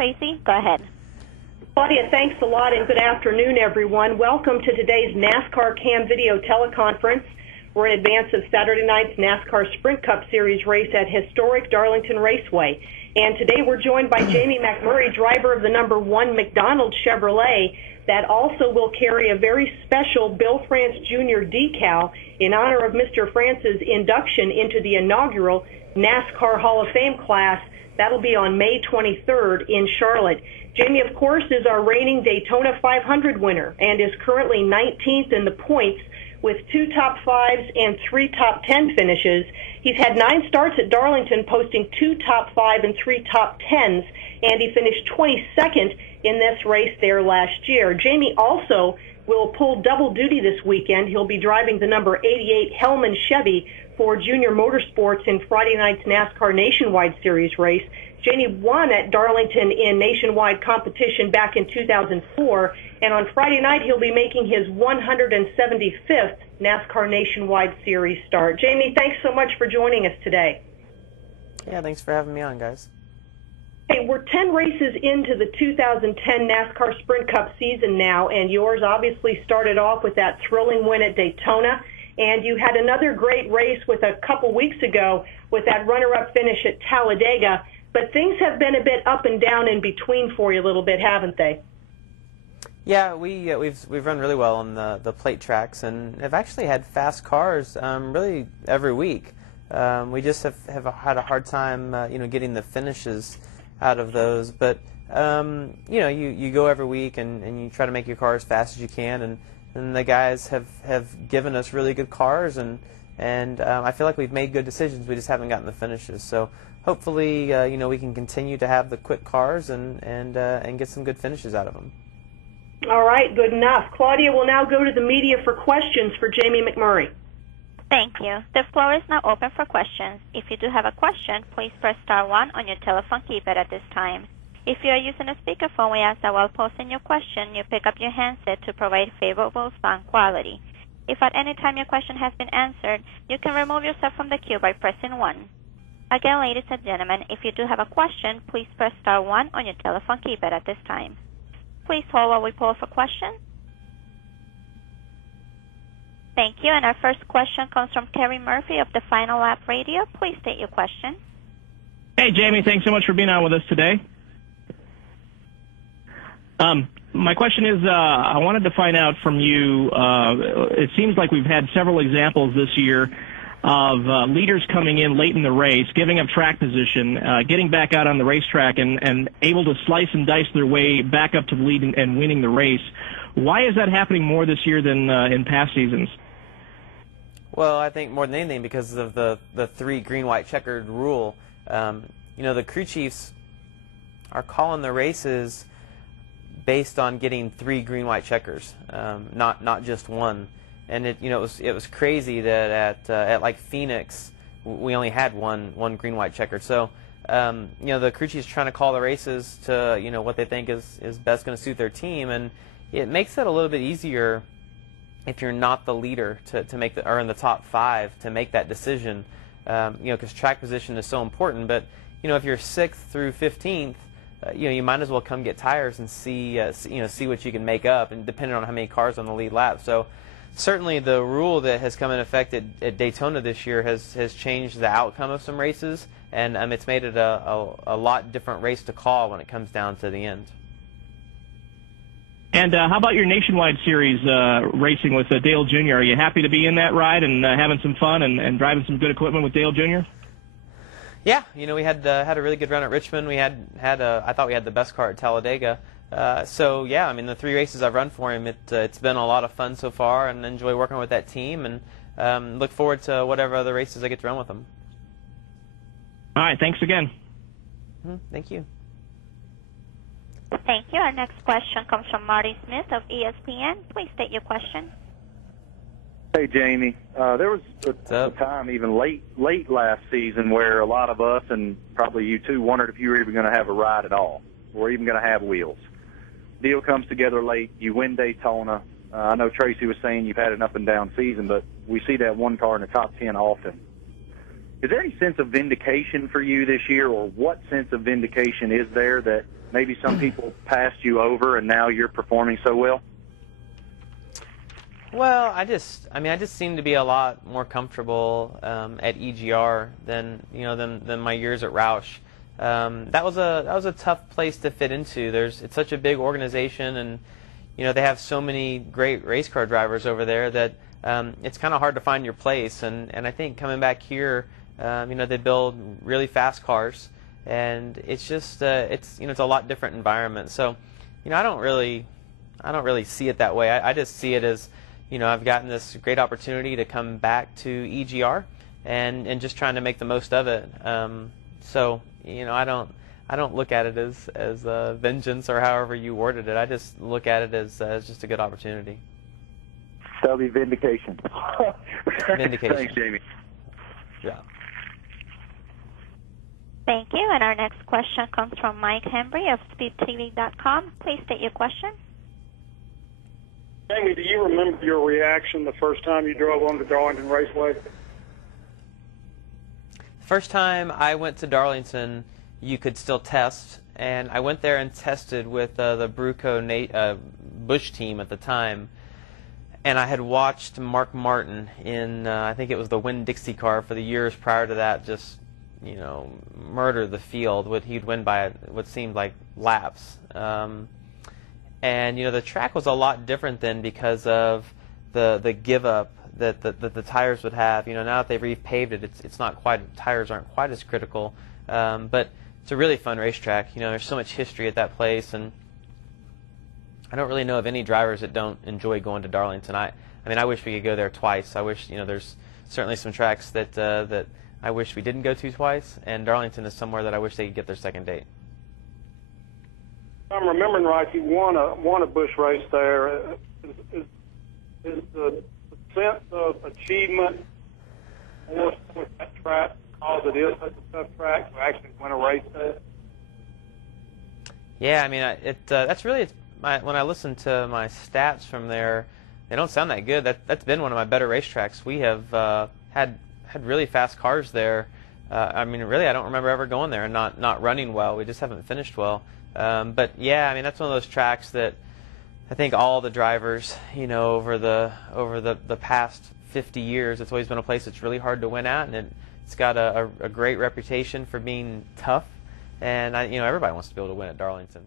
Tracy. Go ahead. Claudia, thanks a lot, and good afternoon, everyone. Welcome to today's NASCAR Cam Video Teleconference. We're in advance of Saturday night's NASCAR Sprint Cup Series race at historic Darlington Raceway. And today we're joined by Jamie McMurray, driver of the number 1 McDonald Chevrolet, that also will carry a very special Bill France Jr. decal in honor of Mr. France's induction into the inaugural NASCAR Hall of Fame class. That'll be on May 23rd in Charlotte. Jamie, of course, is our reigning Daytona 500 winner and is currently 19th in the points with 2 top 5s and 3 top 10 finishes. He's had 9 starts at Darlington, posting 2 top 5 and 3 top 10s, and he finished 22nd in this race there last year. Jamie also will pull double duty this weekend. He'll be driving the number 88 Hellman Chevy for Junior Motorsports in Friday night's NASCAR Nationwide Series race. Jamie won at Darlington in nationwide competition back in 2004, and on Friday night he'll be making his 175th NASCAR Nationwide Series start. Jamie, thanks so much for joining us today. Yeah, thanks for having me on, guys. Hey, we're 10 races into the 2010 NASCAR Sprint Cup season now, and yours obviously started off with that thrilling win at Daytona, and you had another great race with a couple weeks ago with that runner-up finish at Talladega. But things have been a bit up and down in between for you a little bit, haven't they? Yeah, we've run really well on the plate tracks and have actually had fast cars really every week. We just have had a hard time getting the finishes out of those. But you go every week and you try to make your car as fast as you can, and the guys have given us really good cars, and I feel like we've made good decisions. We just haven't gotten the finishes. So hopefully, we can continue to have the quick cars and get some good finishes out of them. All right, good enough. Claudia will now go to the media for questions for Jamie McMurray. Thank you. The floor is now open for questions. If you do have a question, please press star 1 on your telephone keypad at this time. If you are using a speakerphone, we ask that while posing your question, you pick up your handset to provide favorable sound quality. If at any time your question has been answered, you can remove yourself from the queue by pressing 1. Again, ladies and gentlemen, if you do have a question, please press star 1 on your telephone keypad at this time. Please hold while we poll for questions. Thank you. And our first question comes from Terry Murphy of the Final Lap Radio. Please state your question. Hey, Jamie, thanks so much for being on with us today. My question is, I wanted to find out from you, it seems like we've had several examples this year of leaders coming in late in the race, giving up track position, getting back out on the racetrack, and able to slice and dice their way back up to the lead and winning the race. Why is that happening more this year than in past seasons? Well, I think more than anything because of the 3 green-white checkered rule. The crew chiefs are calling the races based on getting 3 green-white checkers, not just 1. And it was crazy that at like Phoenix we only had one green-white checker. So the crew chiefs trying to call the races to what they think is best going to suit their team, and it makes it a little bit easier if you're not the leader to make or in the top 5 to make that decision. Because track position is so important. But if you're 6th through 15th, you might as well come get tires and see what you can make up, and depending on how many cars on the lead lap. So certainly the rule that has come in effect at Daytona this year has changed the outcome of some races, and it's made it a lot different race to call when it comes down to the end. And how about your Nationwide Series racing with Dale Jr.? Are you happy to be in that ride and having some fun and driving some good equipment with Dale Jr.? Yeah, we had a really good run at Richmond. We I thought we had the best car at Talladega. So yeah, the 3 races I've run for him, it's been a lot of fun so far, and enjoy working with that team, and look forward to whatever other races I get to run with them. All right, thanks again. Thank you. Thank you. Our next question comes from Marty Smith of ESPN. Please state your question. Hey, Jamie. There was a time even late last season where a lot of us, and probably you too, wondered if you were even going to have a ride at all, or even going to have wheels. Deal comes together late. You win Daytona. I know Tracy was saying you've had an up-and-down season, but we see that one car in the top 10 often. is there any sense of vindication for you this year, or what sense of vindication is there that maybe some people passed you over and now you're performing so well? Well, I just seem to be a lot more comfortable at EGR than my years at Roush. That was a tough place to fit into. It's such a big organization, and they have so many great race car drivers over there that it's kind of hard to find your place. And I think coming back here, they build really fast cars, and it's just it's a lot different environment. So I don't really see it that way. I just see it as I've gotten this great opportunity to come back to EGR and just trying to make the most of it. So I don't look at it as vengeance or however you worded it. I just look at it as just a good opportunity. That'll be vindication. Vindication. Thanks, Jamie. Yeah. Thank you. And our next question comes from Mike Hembry of SpeedTV.com. Please state your question. Jamie, do you remember your reaction the first time you drove on the Darlington Raceway? First time I went to Darlington, you could still test, and I went there and tested with the Bruco Busch team at the time, and I had watched Mark Martin in, I think it was the Winn-Dixie car for the years prior to that, just, murder the field. He'd win by what seemed like laps. And the track was a lot different then because of the give up that the tires would have. Now that they've repaved it, it's not quite, tires aren't quite as critical. But it's a really fun racetrack. There's so much history at that place, and I don't really know of any drivers that don't enjoy going to Darlington. I wish we could go there twice. I wish there's certainly some tracks that I wish we didn't go to twice, and Darlington is somewhere that I wish they could get their second date. If I'm remembering right, you won a Busch race there. Is the sense of achievement more with that track because it is such a tough track to actually win a race there? Yeah, that's really when I listen to my stats from there, they don't sound that good. That's been one of my better racetracks. We have had really fast cars there. Really, I don't remember ever going there and not running well. We just haven't finished well. But yeah, that's one of those tracks that I think all the drivers, over the past 50 years, it's always been a place that's really hard to win at, and it's got a great reputation for being tough, and everybody wants to be able to win at Darlington.